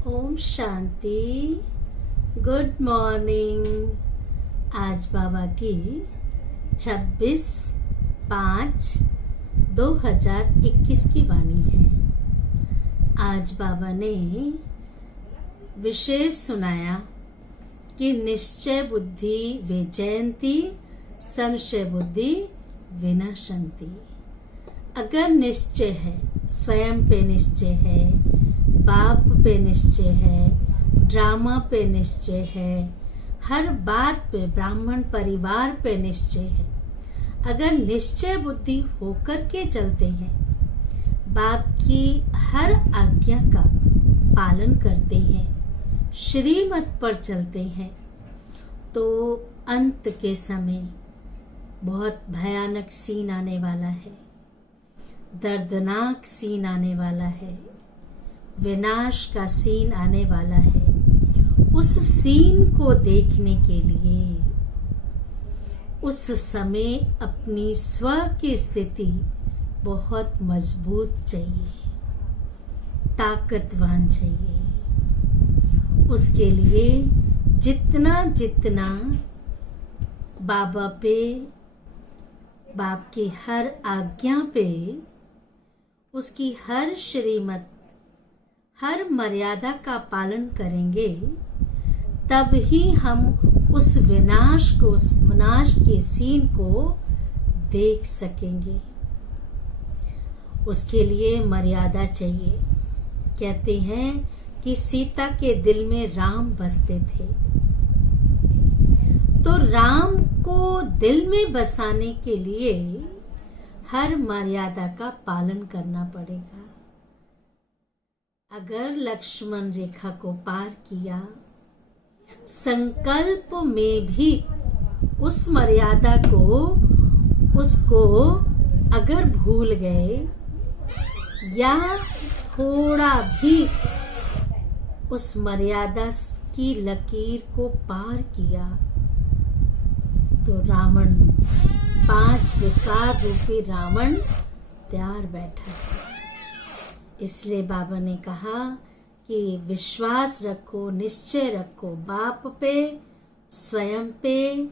Om Shanti. Good morning. आज बाबा की 26/5/2021 की वाणी है। आज बाबा ने विशेष सुनाया कि निश्चय बुद्धि विजयंती संशय बुद्धि विनाशंती। अगर निश्चय है, स्वयं पे निश्चय है, बाप पे निश्चय है, ड्रामा पे निश्चय है, हर बात पे, ब्राह्मण परिवार पे निश्चय है, अगर निश्चय बुद्धि होकर के चलते हैं, बाप की हर आज्ञा का पालन करते हैं, श्रीमत पर चलते हैं, तो अंत के समय बहुत भयानक सीन आने वाला है, दर्दनाक सीन आने वाला है, विनाश का सीन आने वाला है। उस सीन को देखने के लिए उस समय अपनी स्व की स्थिति बहुत मजबूत चाहिए, ताकतवान चाहिए। उसके लिए जितना जितना बाबा पे, बाप की हर आज्ञा पे, उसकी हर श्रीमत, हर मर्यादा का पालन करेंगे, तब ही हम उस विनाश के सीन को देख सकेंगे। उसके लिए मर्यादा चाहिए। कहते हैं कि सीता के दिल में राम बसते थे, तो राम को दिल में बसाने के लिए हर मर्यादा का पालन करना पड़ेगा। अगर लक्ष्मण रेखा को पार किया, संकल्प में भी उस मर्यादा को, उसको अगर भूल गए या थोड़ा भी उस मर्यादा की लकीर को पार किया, तो रावण, 5 विकार रूपी रावण तैयार बैठा है। इसलिए बाबा ने कहा कि विश्वास रखो, निश्चय रखो, बाप पे, स्वयं पे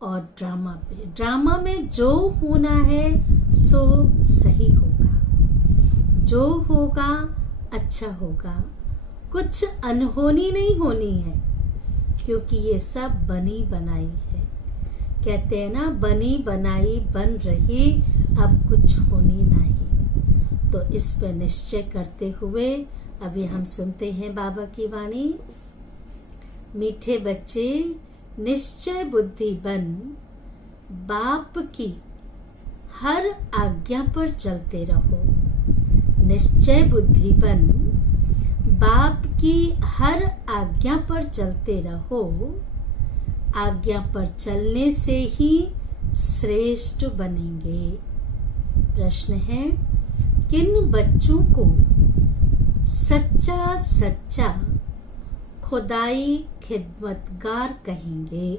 और ड्रामा पे। ड्रामा में जो होना है सो सही होगा, जो होगा अच्छा होगा, कुछ अनहोनी नहीं होनी है, क्योंकि ये सब बनी बनाई है। कहते हैं ना, बनी बनाई बन रही, अब कुछ होनी नहीं। तो इस पर निश्चय करते हुए अभी हम सुनते हैं बाबा की वाणी। मीठे बच्चे, निश्चय बुद्धि बन बाप की हर आज्ञा पर चलते रहो। निश्चय बुद्धि बन बाप की हर आज्ञा पर चलते रहो। आज्ञा पर चलने से ही श्रेष्ठ बनेंगे। प्रश्न है, किन बच्चों को सच्चा सच्चा खुदाई खिदमतगार कहेंगे?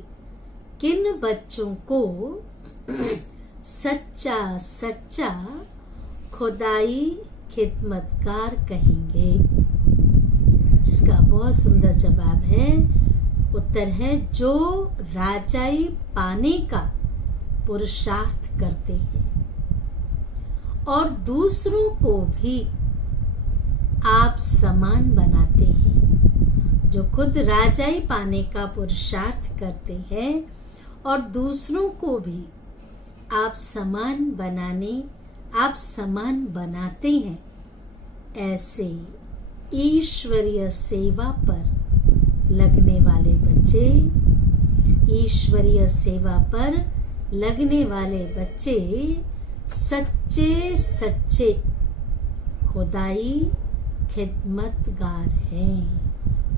किन बच्चों को सच्चा सच्चा खुदाई खिदमतगार कहेंगे? इसका बहुत सुंदर जवाब है। उत्तर है, जो राजाई पाने का पुरुषार्थ करते हैं और दूसरों को भी आप समान बनाते हैं। जो खुद राजाई पाने का पुरुषार्थ करते हैं और दूसरों को भी आप समान बनाते हैं, ऐसे ईश्वरीय सेवा पर लगने वाले बच्चे, ईश्वरीय सेवा पर लगने वाले बच्चे सच्चे सच्चे खुदाई खिदमतगार हैं।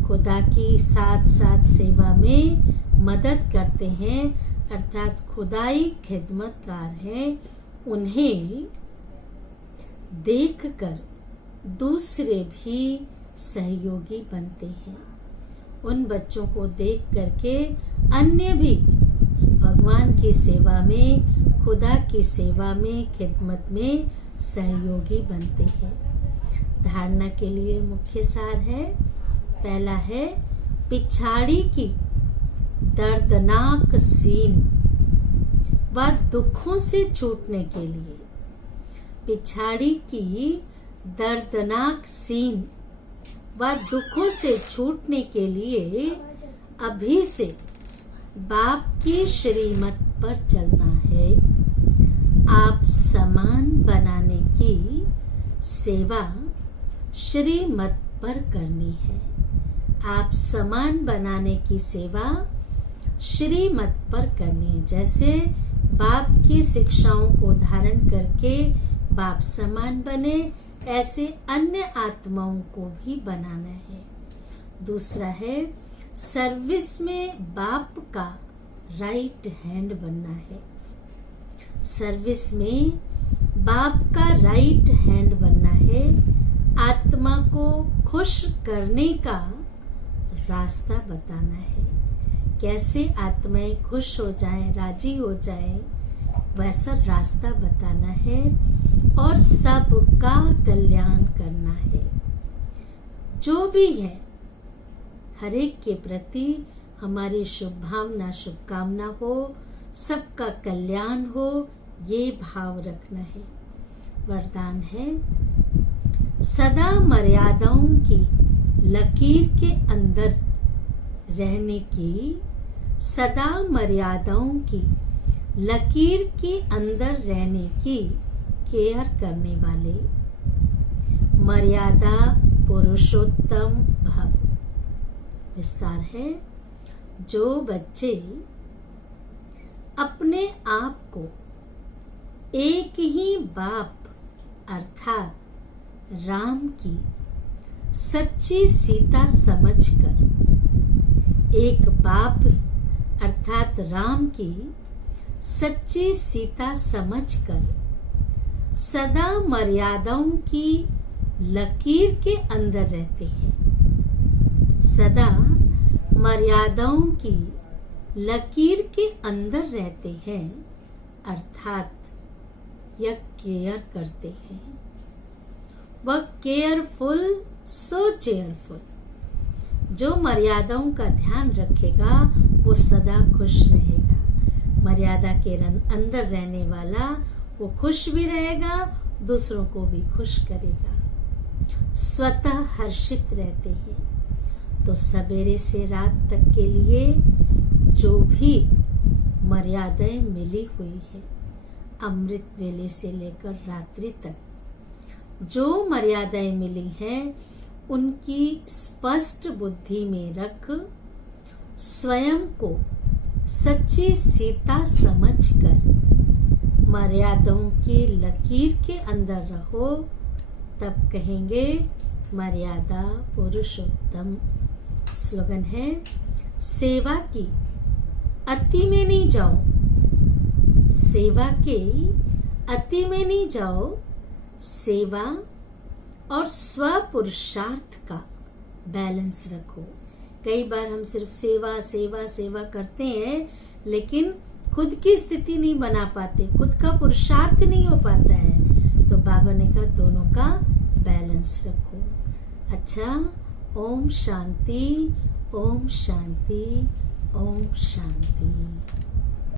खुदा की साथ साथ सेवा में मदद करते हैं, अर्थात खुदाई खिदमतगार हैं। उन्हें देखकर दूसरे भी सहयोगी बनते हैं। उन बच्चों को देख करके अन्य भी भगवान की सेवा में, खुदा की सेवा में, खिदमत में सहयोगी बनते हैं। धारणा के लिए मुख्य सार है, पहला है पिछाड़ी की दर्दनाक सीन व दुखों से छूटने के लिए। पिछाड़ी की दर्दनाक सीन व दुखों से छूटने के लिए अभी से बाप की श्रीमत पर चलना है। आप सामान बनाने की सेवा श्रीमत पर करनी है। आप सामान बनाने की सेवा श्रीमत पर करनी है। जैसे बाप की शिक्षाओं को धारण करके बाप समान बने, ऐसे अन्य आत्माओं को भी बनाना है। दूसरा है सर्विस में बाप का राइट हैंड बनना है। सर्विस में बाप का राइट हैंड बनना है। आत्मा को खुश करने का रास्ता बताना है। कैसे आत्माएं खुश हो जाएं, राजी हो जाएं, वैसा रास्ता बताना है और सबका कल्याण करना है। जो भी है हर एक के प्रति हमारी शुभ भावना, शुभकामना हो, सबका कल्याण हो, ये भाव रखना है। वरदान है सदा मर्यादाओं की लकीर के अंदर रहने की, सदा मर्यादाओं की लकीर के अंदर रहने की केयर करने वाले मर्यादा पुरुषोत्तम भव। विस्तार है जो बच्चे अपने आप को एक ही बाप अर्थात राम की सच्ची सीता समझकर, एक बाप अर्थात राम की सच्ची सीता समझकर सदा मर्यादाओं की लकीर के अंदर रहते हैं। सदा मर्यादाओं की लकीर के अंदर रहते हैं अर्थात यह केयर करते हैं। वह केयरफुल, सो चेयरफुल। जो मर्यादाओं का ध्यान रखेगा वो सदा खुश रहेगा। मर्यादा के अंदर रहने वाला वो खुश भी रहेगा, दूसरों को भी खुश करेगा। स्वतः हर्षित रहते हैं। तो सवेरे से रात तक के लिए जो भी मर्यादाएं मिली हुई है, अमृत वेले से लेकर रात्रि तक जो मर्यादाएं मिली हैं, उनकी स्पष्ट बुद्धि में रख स्वयं को सच्ची सीता समझकर मर्यादाओं की लकीर के अंदर रहो। तब कहेंगे मर्यादा पुरुषोत्तम। स्लोगन है सेवा की अति में नहीं जाओ, सेवा के अति में नहीं जाओ। सेवा और स्व पुरुषार्थ का बैलेंस रखो। कई बार हम सिर्फ सेवा सेवा सेवा करते हैं, लेकिन खुद की स्थिति नहीं बना पाते, खुद का पुरुषार्थ नहीं हो पाता है। तो बाबा ने कहा दोनों का बैलेंस रखो। अच्छा, ओम शांति, ओम शांति, ओम शांति।